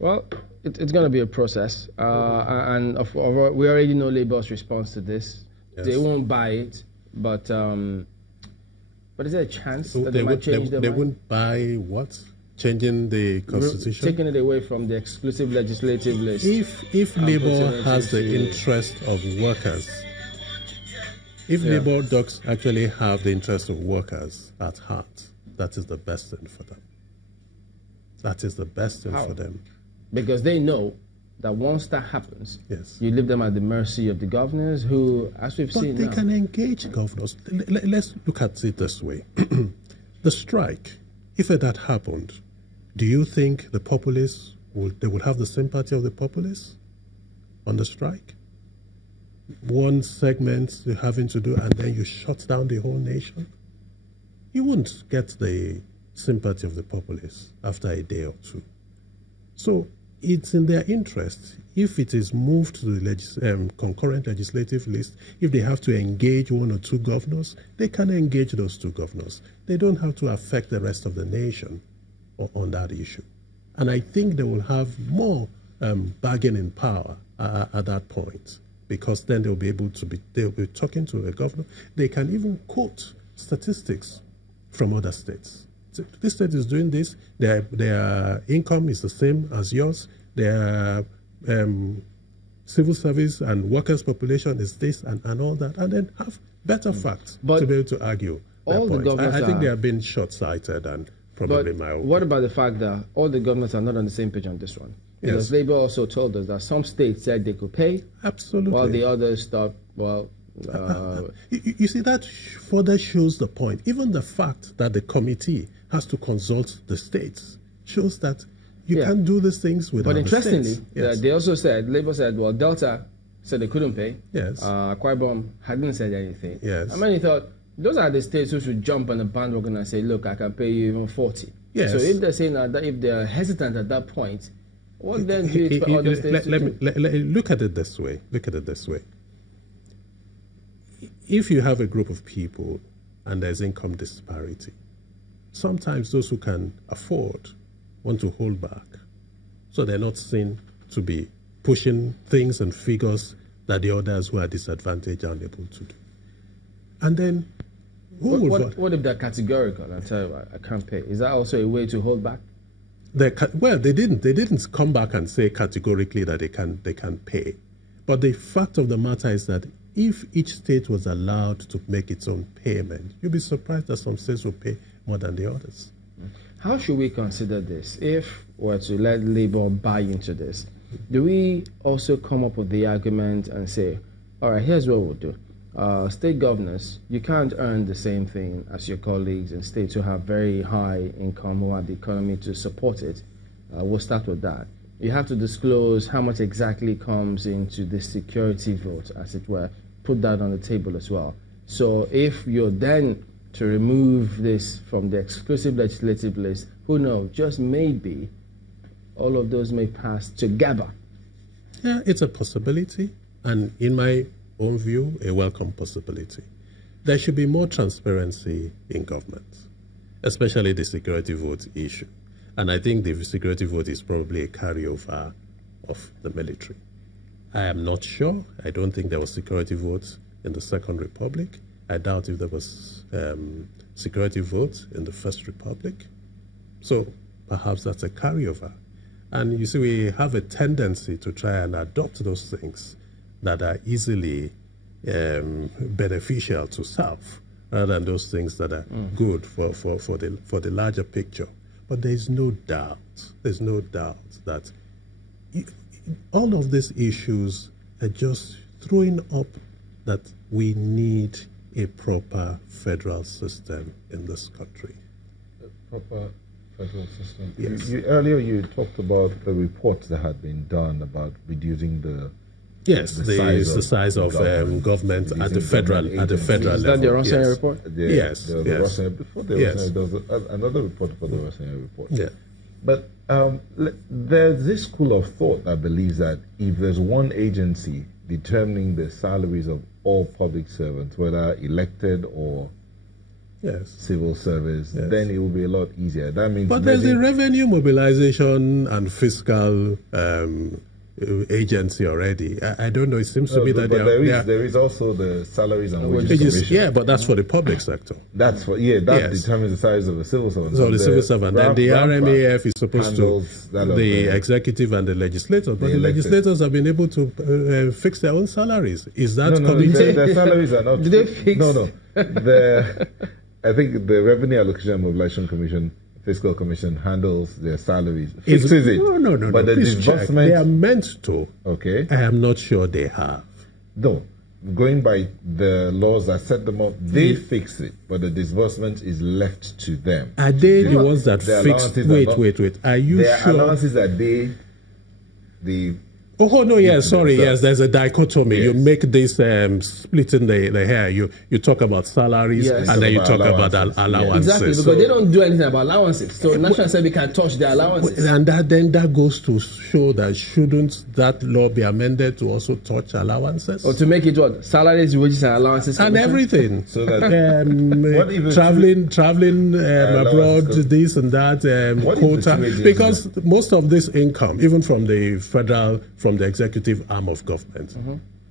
Well, it's going to be a process, and we already know Labour's response to this. Yes. They won't buy it, but is there a chance that they might change their mind? They wouldn't buy what? Changing the constitution? Taking it away from the exclusive legislative list. If Labour has the interest of workers, if Labour does actually have the interest of workers at heart, that is the best thing for them. That is the best thing for them. Because they know that once that happens, you leave them at the mercy of the governors who, as we've seen now. But they can engage governors. Let's look at it this way. The strike, if that happened, do you think the populists would have the sympathy of the populists on the strike? One segment you're having to do, and then you shut down the whole nation? You wouldn't get the sympathy of the populists after a day or two. So it's in their interest, if it is moved to the concurrent legislative list, if they have to engage one or two governors, they can engage those two governors. They don't have to affect the rest of the nation on that issue. And I think they will have more bargaining power at that point, because then they'll be talking to a governor. They can even quote statistics from other states. So this state is doing this, their income is the same as yours, their civil service and workers' population is this and all that, and then have better facts to be able to argue their point. I think they have been short-sighted and probably myopic. What about the fact that all the governors are not on the same page on this one? Because Labour also told us that some states said they could pay, while the others thought, you see, that further shows the point. Even the fact that the committee has to consult the states shows that you can't do these things without the states. But interestingly, they also said, Labour said, well, Delta said they couldn't pay. Yes. Akwa Ibom hadn't said anything. Yes. I mean, he thought, those are the states who should jump on the bandwagon and say, look, I can pay you even 40. Yes. So if they're saying that, if they're hesitant at that point, what then do you expect other states to do? Look at it this way. Look at it this way. If you have a group of people and there's income disparity, sometimes those who can afford want to hold back. So they're not seen to be pushing things and figures that the others who are disadvantaged are unable to do. And then, what if they're categorical and tell you, I can't pay? Is that also a way to hold back? Well, they didn't come back and say categorically that they can pay. But the fact of the matter is that if each state was allowed to make its own payment, you'd be surprised that some states will pay more than the others. How should we consider this? If we're to let Labour buy into this, do we also come up with the argument and say, all right, here's what we'll do. State governors, you can't earn the same thing as your colleagues in states who have very high income, who have the economy to support it. We'll start with that. You have to disclose how much exactly comes into the security vote, as it were. Put that on the table as well. So if you're then to remove this from the exclusive legislative list, who knows, just maybe all of those may pass together. Yeah, it's a possibility, and in my own view, a welcome possibility. There should be more transparency in government, especially the security vote issue. And I think the security vote is probably a carryover of the military. I am not sure. I don't think there was security vote in the Second Republic. I doubt if there was security vote in the First Republic. So perhaps that's a carryover. And you see, we have a tendency to try and adopt those things that are easily beneficial to self, rather than those things that are good for the larger picture. But there's no doubt that all of these issues are just throwing up that we need a proper federal system in this country. A proper federal system? Yes. Earlier you talked about the reports that had been done about reducing the size of government at the federal level. Is that the Rossini report? Yes. Before the Rossini, there was another report for the Rossini report. Yeah. But there's this school of thought that believes that if there's one agency determining the salaries of all public servants, whether elected or civil service, then it will be a lot easier. That means. But there's the revenue mobilization and fiscal agency already. I don't know. It seems to me that there is also the salaries and wages commission. Yeah, but that's for the public sector. That's for determines the size of the civil servant. So the civil servant, and the RMAF is supposed to the executive and the legislators. But the legislators have been able to fix their own salaries. Is that committee? Their salaries are not. Did they fix? No. I think the Revenue Allocation and Mobilization Commission, Fiscal Commission handles their salaries. Fixes it. No. But the disbursement, they are meant to. Okay. I am not sure they have. No. Going by the laws that set them up, they fix it, but the disbursement is left to them. Are they the ones that fix? Wait. Are you their sure? Allowances are the. Oh no! Yes, sorry. Yes, there's a dichotomy. Yes. You make this splitting the hair. You talk about salaries, and then you talk about allowances. Exactly, because they don't do anything about allowances. So National Assembly can touch their allowances. And that goes to show that shouldn't that law be amended to also touch allowances? Or to make it what? Salaries, wages, and allowances, and everything. So that traveling abroad, this and that quota. Because most of this income, even from the from the executive arm of government.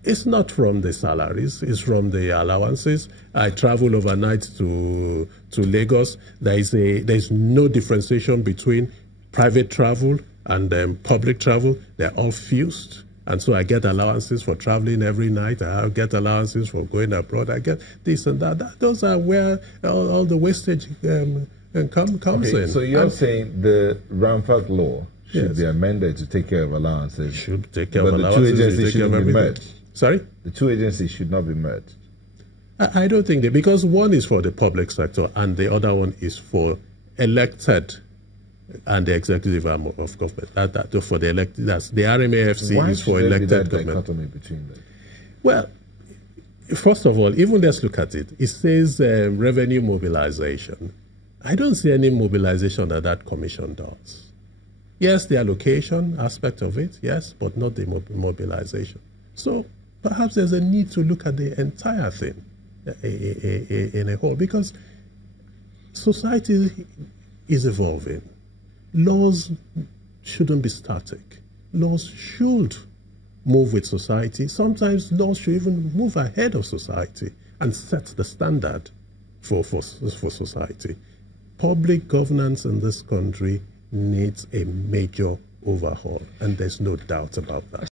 It's not from the salaries, it's from the allowances. I travel overnight to Lagos. There's no differentiation between private travel and public travel. They're all fused. And so I get allowances for traveling every night. I get allowances for going abroad. I get this and that. Those are where all the wastage comes in. So you're saying the Ramfak law should be amended to take care of allowances. Should take care of allowances. But the two agencies shouldn't be merged. Sorry? The two agencies should not be merged. I don't think that, because one is for the public sector and the other one is for elected and the executive arm of government. That for the elected, that's the RMAFC is for elected government. Dichotomy between them? Well, first of all, even let's look at it. It says revenue mobilization. I don't see any mobilization that commission does. Yes, the allocation aspect of it, yes, but not the mobilization. So perhaps there's a need to look at the entire thing in a whole, because society is evolving. Laws shouldn't be static. Laws should move with society. Sometimes laws should even move ahead of society and set the standard for society. Public governance in this country needs a major overhaul, and there's no doubt about that.